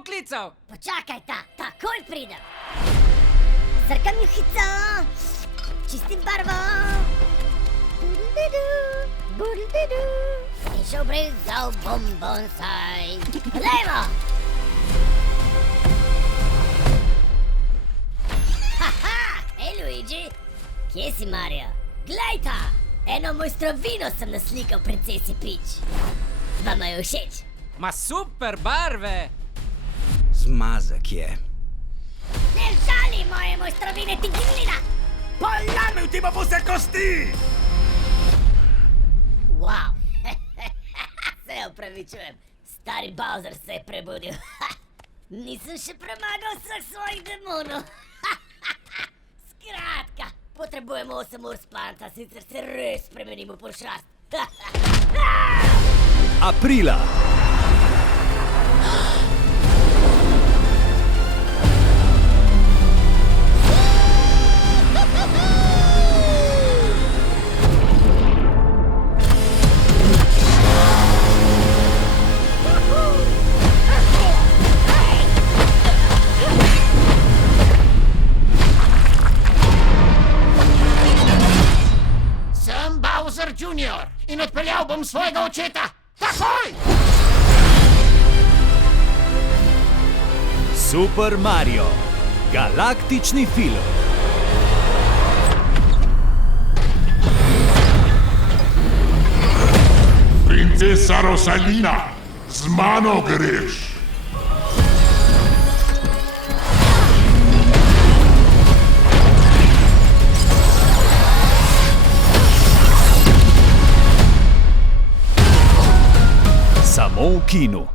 vklical. Počakaj ta, takoj pridem. Srkam juhico, čistim barvo. Budidu. In šel brezal bonsai. Lejmo! Haha, hej Luigi, kje si Mario? Glej ta, eno mojstrovino sem naslikal princesi Peach. Vama je všeč? Ma super barve. Zmazek je. Ne žali moje mojstrovine, ti glina! Polamil ti pa vse kosti! Wow. Se opravičujem, stari Bowser se je prebudil. Nisem še premagal vseh svojih demonov. Skratka, potrebujemo 8 ur spanca, sicer se res spremenimo v pošast. Aprila. Sem Bowser Jr. in odpeljal bom svojega očeta. Takoj! Super Mario. Galaktični film. Princesa Rosalina, z mano greš. Samo v kinu.